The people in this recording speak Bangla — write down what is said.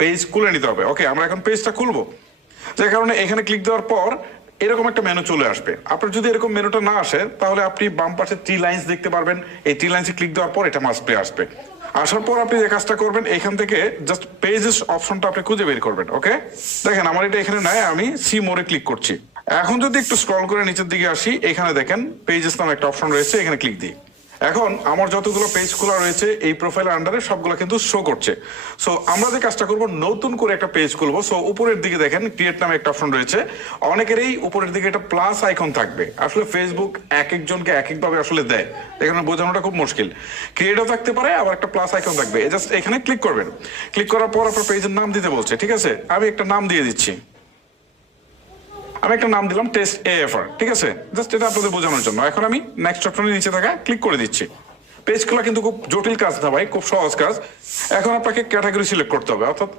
পেজ খুলে নিতে হবে। ওকে, আমরা এখন পেজটা খুলবো, যে কারণে এখানে ক্লিক দেওয়ার পর এরকম একটা মেনু চলে আসবে। আপনার যদি এরকম মেনুটা না আসে তাহলে আপনি বাম পাশে 3 লাইন্স দেখতে পারবেন। এই 3 লাইন্সে ক্লিক দেওয়ার পর এটা মাস্ট প্লে আসবে। আসার পর আপনি যে কাজটা করবেন, এখান থেকে জাস্ট পেজেস অপশনটা আপনি খুঁজে বের করবেন। ওকে, দেখেন আমার এটা এখানে নাই, আমি সি মোরে ক্লিক করছি। এখন যদি একটু স্ক্রল করে নিচের দিকে আসি, এখানে দেখেন পেজেস নামে একটা অপশন রয়েছে, এখানে ক্লিক দিই। এখন আমার যতগুলো পেজ খোলা রয়েছে এই প্রোফাইলের আন্ডারে সবগুলো কিন্তু শো করছে। সো আমরা যে কাজটা করব, নতুন করে একটা পেজ খুলবো। সো উপরের দিকে দেখেন ক্রিয়েট নামে একটা অপশন রয়েছে। অনেকেরই উপরের দিকে একটা প্লাস আইকন থাকবে। আসলে ফেসবুক এক একজনকে এক একভাবে আসলে দেয়, এখানে বোঝানোটা খুব মুশকিল। ক্রিয়েটও থাকতে পারে, আবার একটা প্লাস আইকন থাকবে। জাস্ট এখানে ক্লিক করবেন। ক্লিক করার পর আপনার পেজের নাম দিতে বলছে, ঠিক আছে? আমি একটা নাম দিয়ে দিচ্ছি। আমি একটা নাম দিলাম টেস্ট এএফআর, ঠিক আছে? জাস্ট এটা আপনাদের বোঝানোর জন্য। এখন আমি নেক্সট অপশনের নিচে থাকা ক্লিক করে দিচ্ছি। পেজ খোলা কিন্তু খুব জটিল কাজ না ভাই, খুব সহজ কাজ। এখন আপনাকে ক্যাটাগরি সিলেক্ট করতে হবে, অর্থাৎ